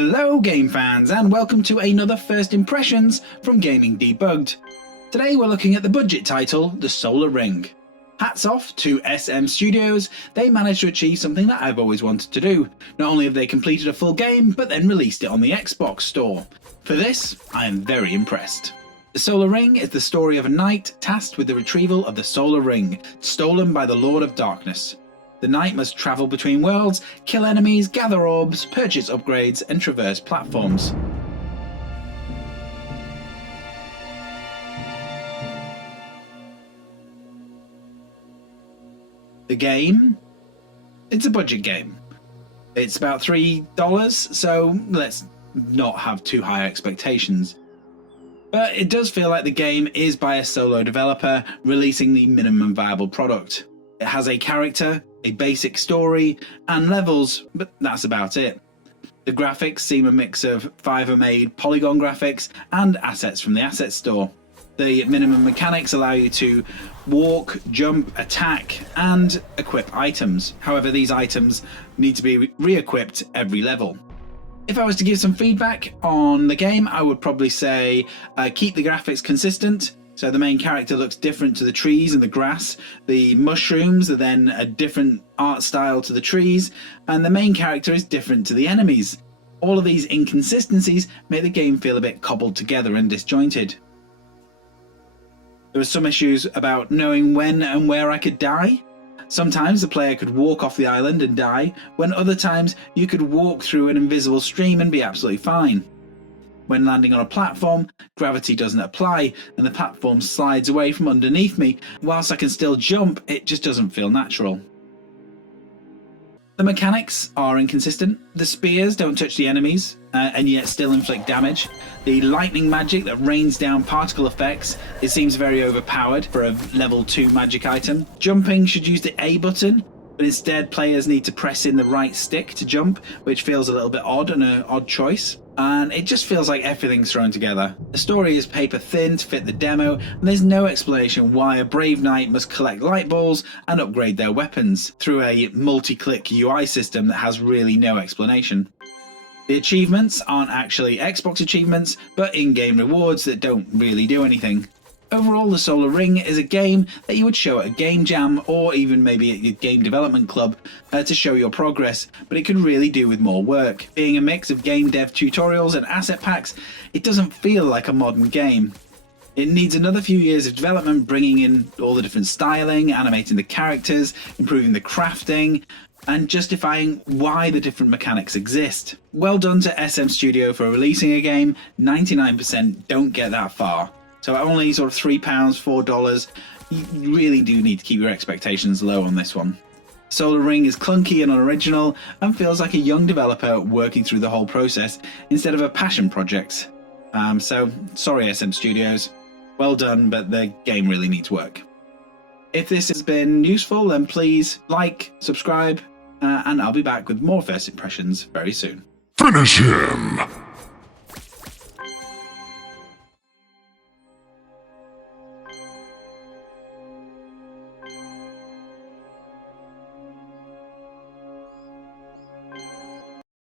Hello game fans and welcome to another First Impressions from Gaming Debugged. Today we're looking at the budget title, The Solar Ring. Hats off to SM Studios, they managed to achieve something that I've always wanted to do. Not only have they completed a full game, but then released it on the Xbox store. For this, I am very impressed. The Solar Ring is the story of a knight tasked with the retrieval of the Solar Ring, stolen by the Lord of Darkness. The knight must travel between worlds, kill enemies, gather orbs, purchase upgrades, and traverse platforms. The game? It's a budget game. It's about $3, so let's not have too high expectations. But it does feel like the game is by a solo developer releasing the minimum viable product. It has a character, a basic story, and levels, but that's about it. The graphics seem a mix of Fiverr-made polygon graphics and assets from the asset store. The minimum mechanics allow you to walk, jump, attack, and equip items. However, these items need to be re-equipped every level. If I was to give some feedback on the game, I would probably say keep the graphics consistent. So the main character looks different to the trees and the grass. The mushrooms are then a different art style to the trees, and the main character is different to the enemies. All of these inconsistencies make the game feel a bit cobbled together and disjointed. There were some issues about knowing when and where I could die. Sometimes the player could walk off the island and die, when other times you could walk through an invisible stream and be absolutely fine. When landing on a platform, gravity doesn't apply and the platform slides away from underneath me. Whilst I can still jump, it just doesn't feel natural. The mechanics are inconsistent. The spears don't touch the enemies and yet still inflict damage. The lightning magic that rains down particle effects, it seems very overpowered for a level 2 magic item. Jumping should use the A button, but instead players need to press in the right stick to jump, which feels a little bit odd and an odd choice. And it just feels like everything's thrown together. The story is paper thin to fit the demo, and there's no explanation why a brave knight must collect light balls and upgrade their weapons through a multi-click UI system that has really no explanation. The achievements aren't actually Xbox achievements, but in-game rewards that don't really do anything. Overall, The Solar Ring is a game that you would show at a game jam or even maybe at your game development club to show your progress, but it could really do with more work. Being a mix of game dev tutorials and asset packs, it doesn't feel like a modern game. It needs another few years of development, bringing in all the different styling, animating the characters, improving the crafting, and justifying why the different mechanics exist. Well done to SM Studio for releasing a game. 99% don't get that far. So at only sort of £3, $4, you really do need to keep your expectations low on this one. Solar Ring is clunky and unoriginal and feels like a young developer working through the whole process instead of a passion project. So sorry SM Studios, well done, but the game really needs work. If this has been useful, then please like, subscribe, and I'll be back with more First Impressions very soon. Finish him!